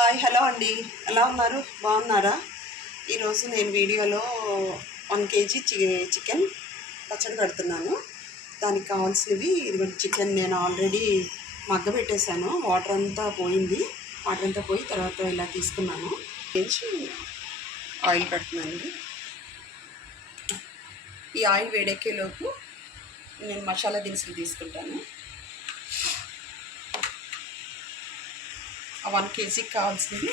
Hi hello అండి, ఎలా ఉన్నారు? బాగున్నారా? ఈరోజు నేను వీడియోలో 1 kg చికెన్ పచ్చడి పెడుతున్నాను. దానికి కావాల్సినవి ఇదిగోండి. చికెన్ నేను ఆల్రెడీ మగ్గబెట్టేశాను. వాటర్ అంతా పోయింది. వాటర్ అంతా పోయి తర్వాత ఇలా తీసుకున్నాను. వేసి ఆయిల్ పెడుతున్నాను. ఈ ఆయిల్ వేడెక్కేలోపు నేను మసాలా దినుసులు తీసుకుంటాను. 1 kgకి కావాల్సినవి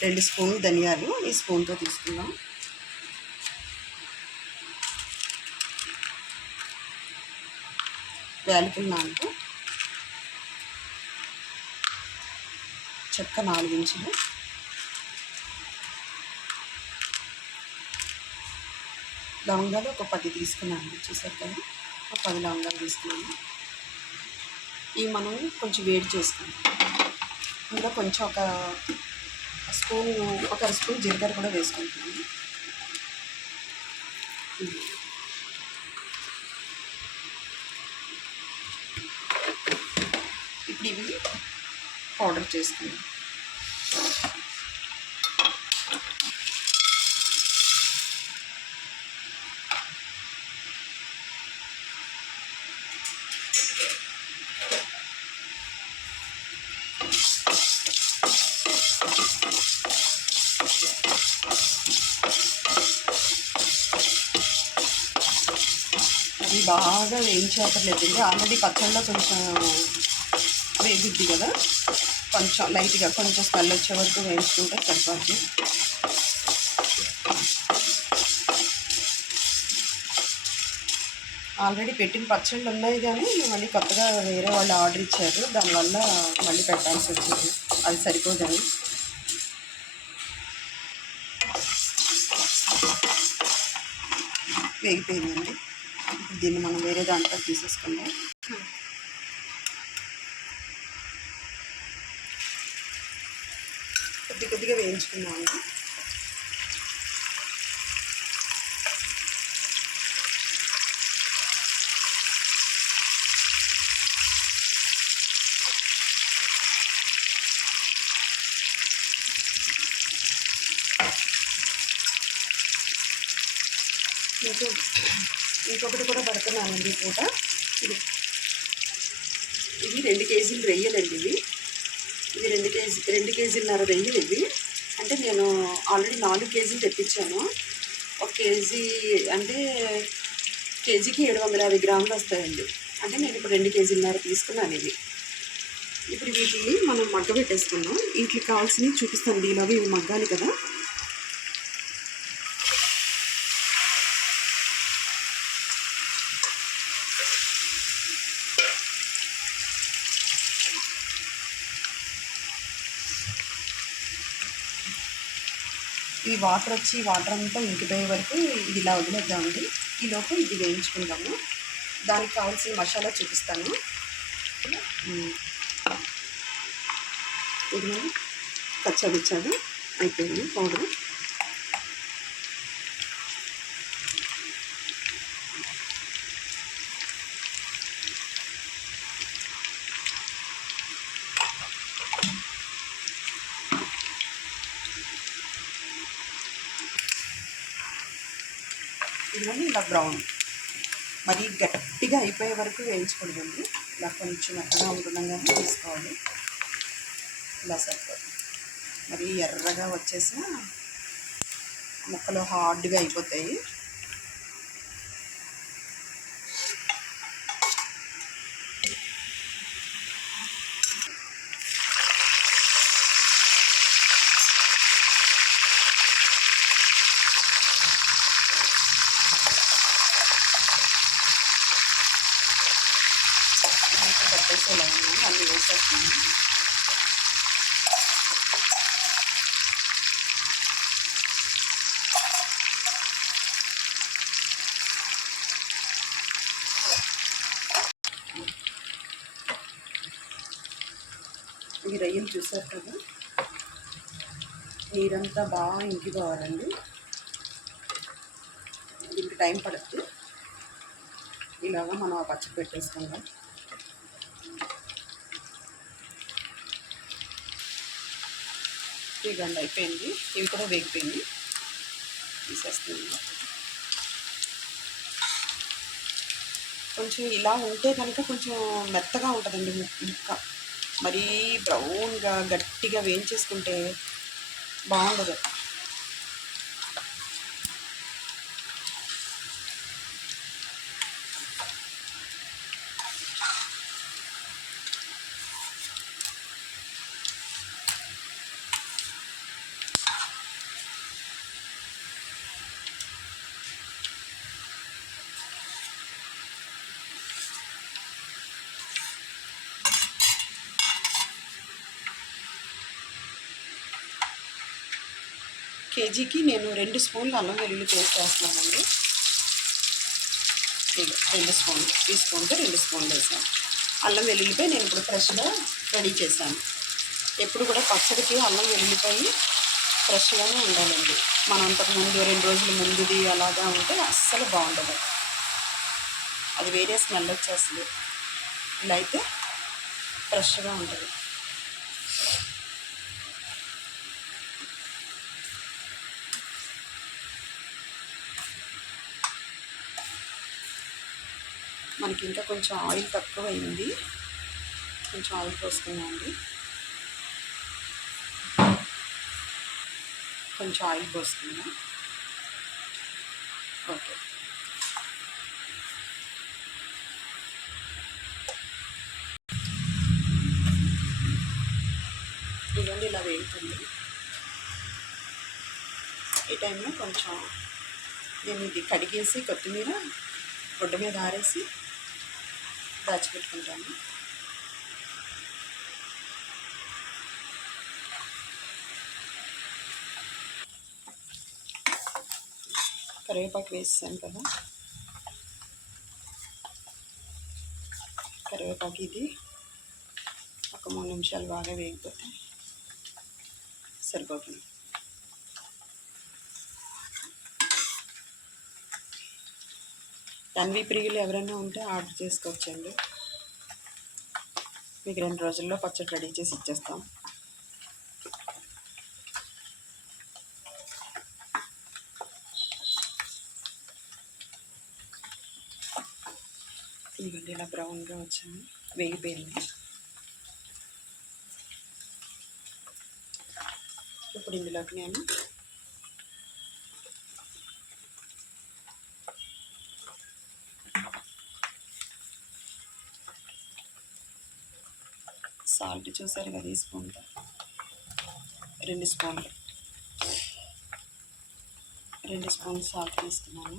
2 స్పూన్లు ధనియాలు ఈ స్పూన్తో తీసుకుందాం. యాలకుల 4, చెక్క 4 ఇంచులు, లవంగాలు ఒక 10 తీసుకున్నాను. చూసారు కదా, ఒక 10 లవంగాలు తీసుకున్నాను. ఇవి మనం కొంచెం వేడి చేసుకుందాం. ఇంకా కొంచెం ఒక అర స్పూన్ జీలకర్ర కూడా వేసుకుంటున్నాను. ఇప్పుడు ఇవి పౌడర్ చేసుకుందాం. అది బాగా వేయించక్కర్లేదండి. ఆల్రెడీ పచ్చళ్ళలో కొంచెం వేగుద్ది కదా, కొంచెం లైట్గా కొంచెం స్మెల్ వచ్చే వరకు వేయించుకుంటే సరిపోద్ది. ఆల్రెడీ పెట్టిన పచ్చళ్ళు ఉన్నాయి, కానీ మళ్ళీ కొత్తగా వేరే వాళ్ళు ఆర్డర్ ఇచ్చారు. దానివల్ల మళ్ళీ పెట్టాల్సి వచ్చింది. అది సరిపోదని వేగిపోయిందండి. దీన్ని మనం వేరే దాంట్లో తీసేసుకుందాం. కొద్దిగా వేయించుకున్నాము. ఇంకొకటి కూడా పెడుతున్నానండి పూట. ఇవి 2 కేజీలు రొయ్యలండి. ఇవి 2 కేజీలన్నర రొయ్యలు. ఇవి అంటే నేను ఆల్రెడీ 4 కేజీలు తెప్పించాను. 1 కేజీ అంటే కేజీకి 750 గ్రాములు వస్తాయండి. అంటే నేను ఇప్పుడు 2 కేజీలన్నర తీసుకున్నాను. ఇప్పుడు వీటిని మనం మగ్గబెట్టేసుకున్నాం. వీటికి కావాల్సినవి చూపిస్తాను. దీనిలోవి ఇవి మగ్గాలి కదా. ఈ వాటర్ అంతా ఇంకిపోయే వరకు ఇది ఇలా వదిలేద్దామండి. ఈలోపు ఇది వేయించుకుందాము. దానికి కావాల్సిన మసాలా చూపిస్తాను. ఇది కచ్చాబిచ్చాగా అయిపోయింది పౌడరు. ఇవన్నీ ఇలా బ్రౌన్ మరి గట్టిగా అయిపోయే వరకు వేయించుకోండి. ఇలా కొంచెం మెత్తగా ఉంటుండగానే తీసుకోవాలి. ఇలా సరిపోతుంది. మరి ఎర్రగా వచ్చేసిన ముక్కలు హార్డ్గా అయిపోతాయి. పట్టేసేలా అన్నీ వేసేస్తున్నాను. ఈ రొయ్యలు చూసారు కదా, నీరంతా బాగా ఇంకిపోవాలండి. దీనికి టైం పడుతుంది. ఇలాగా మనం ఆ పచ్చడి పెట్టేసుకుందాం. ఇదిగండి అయిపోయింది. ఇవి కూడా వేగిపోయింది. తీసేస్తున్నాను. కొంచెం ఇలా ఉంటే కనుక కొంచెం మెత్తగా ఉంటుందండి ముక్క. మరీ బ్రౌన్గా గట్టిగా వేయించేసుకుంటే బాగుండదు. కేజీకి నేను 2 స్పూన్లు అల్లం వెల్లుల్లి పేస్ట్ వేస్తున్నానండి. 2 స్పూన్లు, ఈ స్పూన్తో 2 స్పూన్లు వేసాను. అల్లం వెల్లుల్లిపాయ నేను ఇప్పుడు ఫ్రెష్గా రెడీ చేశాను. ఎప్పుడు కూడా పచ్చడికి అల్లం వెల్లుల్లిపాయ ఫ్రెష్గానే ఉండాలండి. మనం అంతకుముందు 2 రోజుల ముందుది అలాగా ఉంటే అస్సలు బాగుండదు. అది వేరే స్మెల్ వచ్చేస్తుంది. ఇలా అయితే ఫ్రెష్గా ఉంటుంది. మనకి ఇంకా కొంచెం ఆయిల్ తక్కువ అయింది. కొంచెం ఆయిల్ పోసుకున్నామండి. కొంచెం ఆయిల్ పోసుకుందాం. ఓకే, ఇదండి ఇలా వేగుతుంది. ఈ టైంలో కొంచెం నేను ఇది కడిగేసి కొత్తిమీర గుడ్డ మీద ఆరేసి దాచిపెట్టుకుంటాను. కరివేపాకు వేసాను కదా, కరివేపాకు ఇది ఒక 3 నిమిషాలు బాగా వేగిపోతే సరిపోతుంది. ఎన్వి ప్రియులు ఎవరైనా ఉంటే ఆర్డర్ చేసుకోవచ్చండి. మీకు 2 రోజుల్లో పచ్చడి రెడీ చేసి ఇచ్చేస్తాం. ఇదిగోండి ఇలా బ్రౌన్గా వచ్చింది, వేగిపోయింది. ఇప్పుడు ఇందులోకి నేను సాల్ట్ చూసారు కదా, ఈ స్పూన్తో 2 స్పూన్లు, 2 స్పూన్లు సాల్ట్ తీసుకున్నాను.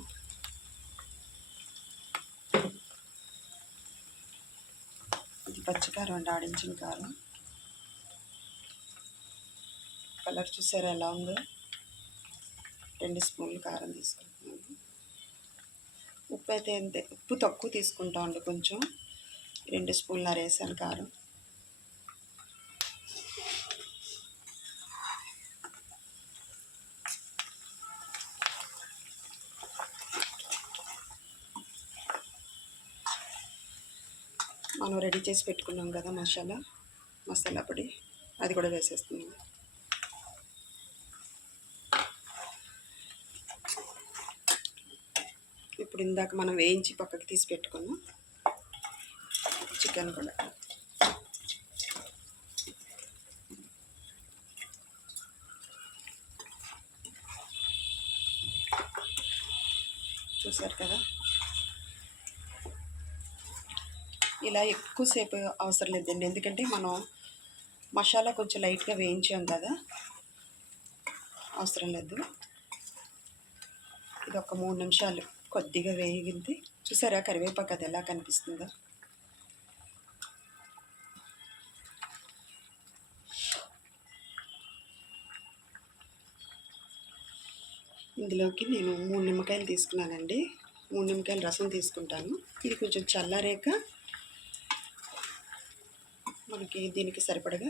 ఇది పచ్చికారం అండి, ఆడించిన కారం. కలర్ చూసారా ఎలా ఉందో. 2 స్పూన్లు కారం తీసుకుంటున్నాను. ఉప్పు అయితే అంతే, ఉప్పు తక్కువ తీసుకుంటామండి. కొంచెం 2 స్పూన్లు వేసాను కారం. మనం రెడీ చేసి పెట్టుకున్నాం కదా మసాలా పొడి, అది కూడా వేసేస్తున్నాం. ఇప్పుడు ఇందాక మనం వేయించి పక్కకి తీసి పెట్టుకున్నాం చికెన్ కూడా చూసారు కదా. ఇలా ఎక్కువసేపు అవసరం లేదండి, ఎందుకంటే మనం మసాలా కొంచెం లైట్గా వేయించాం కదా, అవసరం లేదు. ఇది ఒక 3 నిమిషాలు కొద్దిగా వేగింది. చూసారా కరివేపాకు అది ఎలా కనిపిస్తుందో. ఇందులోకి నేను 3 నిమ్మకాయలు తీసుకున్నానండి. 3 నిమ్మకాయల రసం తీసుకుంటాను. ఇది కొంచెం చల్లారాక మనకి దీనికి సరిపడగా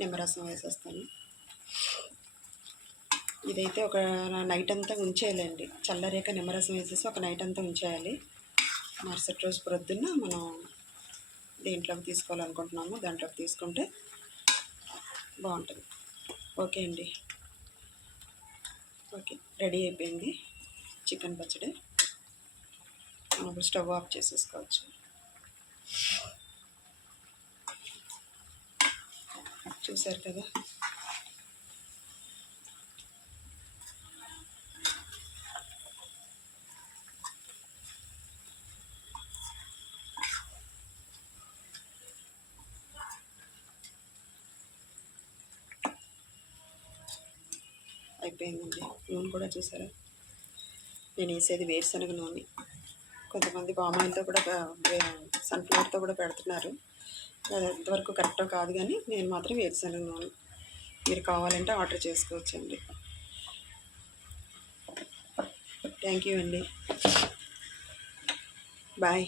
నిమ్మరసం వేసేస్తాను. ఇదైతే ఒక నైట్ అంతా ఉంచేయాలండి. చల్లారాక నిమ్మరసం వేసేసి ఒక నైట్ అంతా ఉంచేయాలి. మరుసటి రోజు ప్రొద్దున్న మనం దేంట్లోకి తీసుకోవాలనుకుంటున్నామో దాంట్లోకి తీసుకుంటే బాగుంటుంది. ఓకే అండి. ఓకే, రెడీ అయిపోయింది చికెన్ పచ్చడి. మనం స్టవ్ ఆఫ్ చేసేసుకోవచ్చు. చూసారు కదా, అయిపోయిందండి. నూనె కూడా చూసారా, నేను వేసేది వేరుశనగ నూనె. కొంతమంది పామాయిల్తో కూడా సన్ఫ్లవర్తో కూడా పెడుతున్నారు. అది ఎంతవరకు కరెక్టో కాదు, కానీ నేను మాత్రం వేరుశనగ నూనె. మీరు కావాలంటే ఆర్డర్ చేసుకోవచ్చండి. థ్యాంక్ యూ అండి. బాయ్.